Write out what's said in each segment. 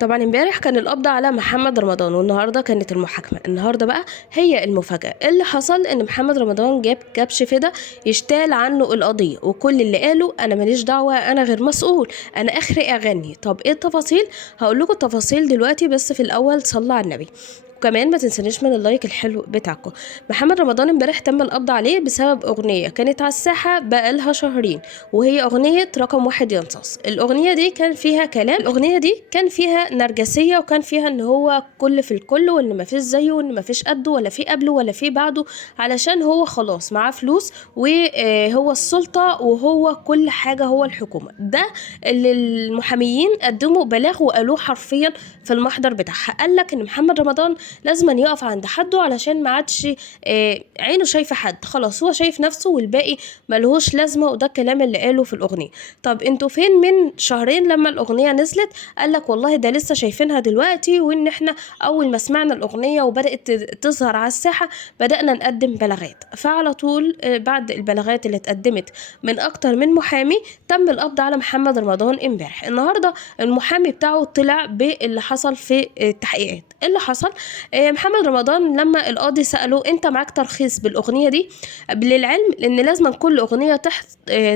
طبعا امبارح كان القبض على محمد رمضان، والنهارده كانت المحاكمه. النهارده بقى هي المفاجاه. اللي حصل ان محمد رمضان جاب كبش فدا يشتال عنه القضيه، وكل اللي قاله انا ماليش دعوه، انا غير مسؤول، انا اخري اغني. طب ايه التفاصيل؟ هقول لكم التفاصيل دلوقتي، بس في الاول صلوا على النبي. وكمان ما تنسونيش من اللايك الحلو بتاعكم. محمد رمضان امبارح تم القبض عليه بسبب اغنيه كانت على الساحه بقالها شهرين، وهي اغنيه رقم واحد ينصاص. الاغنيه دي كان فيها كلام، الاغنيه دي كان فيها نرجسيه، وكان فيها ان هو كل في الكل، وان ما فيش زيه، وان ما فيش قده ولا في قبله ولا في بعده، علشان هو خلاص معاه فلوس وهو السلطه وهو كل حاجه، هو الحكومه. ده اللي المحاميين قدموا بلاغ وقالوه حرفيا في المحضر بتاعها. قال لك ان محمد رمضان لازم يقف عند حده، علشان ما عادش عينه شايفه حد، خلاص هو شايف نفسه والباقي ملهوش لازمه. وده الكلام اللي قاله في الاغنيه. طب انتوا فين من شهرين لما الاغنيه نزلت؟ قال لك والله ده لسه شايفينها دلوقتي، وان احنا اول ما سمعنا الاغنيه وبدات تظهر على الساحه بدانا نقدم بلاغات. فعلى طول بعد البلاغات اللي اتقدمت من اكتر من محامي تم القبض على محمد رمضان امبارح. النهارده المحامي بتاعه طلع باللي حصل في التحقيقات. اللي حصل محمد رمضان لما القاضي سأله انت معاك ترخيص بالاغنيه دي؟ للعلم لان لازم كل اغنيه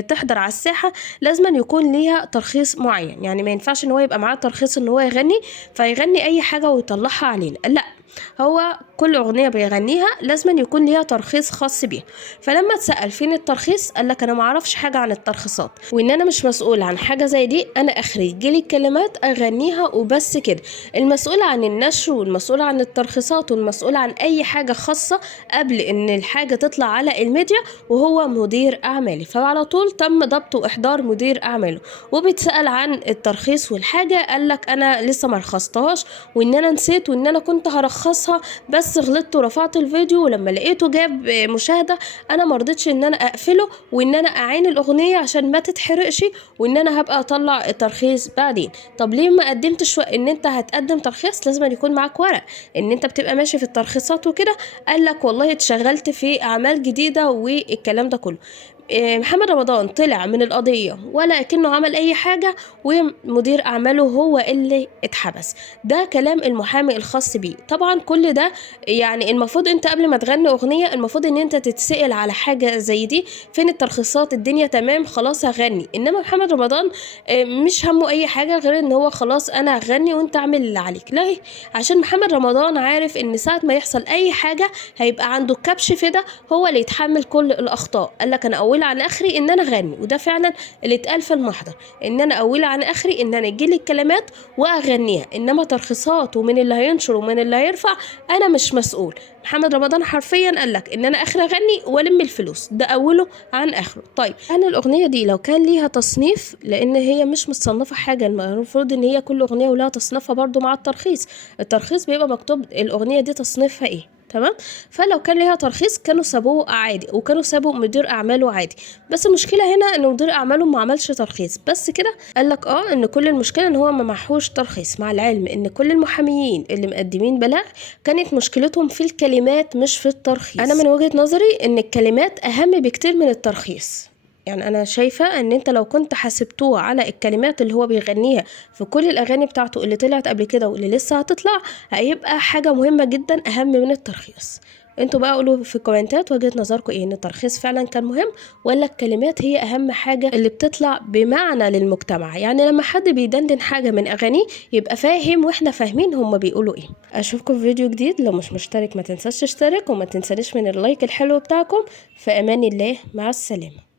تحضر على الساحه لازم يكون ليها ترخيص معين، يعني ما ينفعش ان هو يبقى معاه ترخيص ان هو يغني فيغني اي حاجه ويطلعها علينا، لا، هو كل اغنيه بيغنيها لازم يكون ليها ترخيص خاص بيها. فلما اتسال فين الترخيص قال لك انا ما اعرفش حاجه عن الترخيصات، وان انا مش مسؤول عن حاجه زي دي، انا اخري يجيلي الكلمات اغنيها وبس كده. المسؤول عن النشر والمسؤول عن الترخيصات والمسؤول عن اي حاجه خاصه قبل ان الحاجه تطلع على الميديا وهو مدير اعمالي. فعلى طول تم ضبط واحضار مدير اعماله، وبيتسال عن الترخيص والحاجه قال لك انا لسه ما رخصتهاش، وان انا نسيت، وان انا كنت هرخصها بس غلطت ورفعت الفيديو، ولما لقيته جاب مشاهده انا ما رضيتش ان انا اقفله، وان انا اعين الاغنيه عشان ما تتحرقش، وان انا هبقى اطلع الترخيص بعدين. طب ليه ما قدمتش ان انت هتقدم ترخيص لازم يكون معاك ورق ان انت بتبقى ماشي في الترخيصات وكده؟ قال لك والله اتشغلت في اعمال جديده والكلام ده كله. محمد رمضان طلع من القضية ولا كأنه عمل أي حاجة، ومدير أعماله هو اللي اتحبس. ده كلام المحامي الخاص بيه. طبعا كل ده يعني المفروض انت قبل ما تغني أغنية المفروض ان انت تتسأل على حاجة زي دي، فين الترخيصات، الدنيا تمام خلاص هغني. انما محمد رمضان مش همه أي حاجة غير ان هو خلاص أنا هغني وانت اعمل اللي عليك. ليه؟ عشان محمد رمضان عارف ان ساعة ما يحصل أي حاجة هيبقى عنده كبش فدا هو اللي يتحمل كل الأخطاء. قال لك أنا أول عن اخري ان انا اغني، وده فعلا اللي اتقال في المحضر، ان انا اول عن اخري ان انا يجيلي الكلمات واغنيها، انما ترخيصات ومن اللي هينشر ومن اللي هيرفع انا مش مسؤول. محمد رمضان حرفيا قال لك ان انا اخري اغني والم الفلوس، ده اوله عن اخره. طيب انا الاغنيه دي لو كان ليها تصنيف، لان هي مش متصنفه حاجه، المفروض ان هي كل اغنيه ولها تصنيفها برضو مع الترخيص. الترخيص بيبقى مكتوب الاغنيه دي تصنيفها ايه، تمام؟ فلو كان ليها ترخيص كانوا سابوه عادي، وكانوا سابوا مدير اعماله عادي. بس المشكله هنا ان مدير اعماله ما عملش ترخيص بس كده. قال لك ان كل المشكله ان هو ما معهوش ترخيص، مع العلم ان كل المحاميين اللي مقدمين بلاغ كانت مشكلتهم في الكلمات مش في الترخيص. انا من وجهه نظري ان الكلمات اهم بكتير من الترخيص. يعني انا شايفه ان انت لو كنت حاسبتوه على الكلمات اللي هو بيغنيها في كل الاغاني بتاعته اللي طلعت قبل كده واللي لسه هتطلع، هيبقى حاجه مهمه جدا اهم من الترخيص. انتوا بقى قولوا في الكومنتات وجهة نظركم ايه، ان الترخيص فعلا كان مهم ولا الكلمات هي اهم حاجه اللي بتطلع بمعنى للمجتمع؟ يعني لما حد بيدندن حاجه من اغانيه يبقى فاهم واحنا فاهمين هما بيقولوا ايه. اشوفكم في فيديو جديد، لو مش مشترك ما تنساش تشترك، وما تنسانيش من اللايك الحلو بتاعكم. في امان الله، مع السلامه.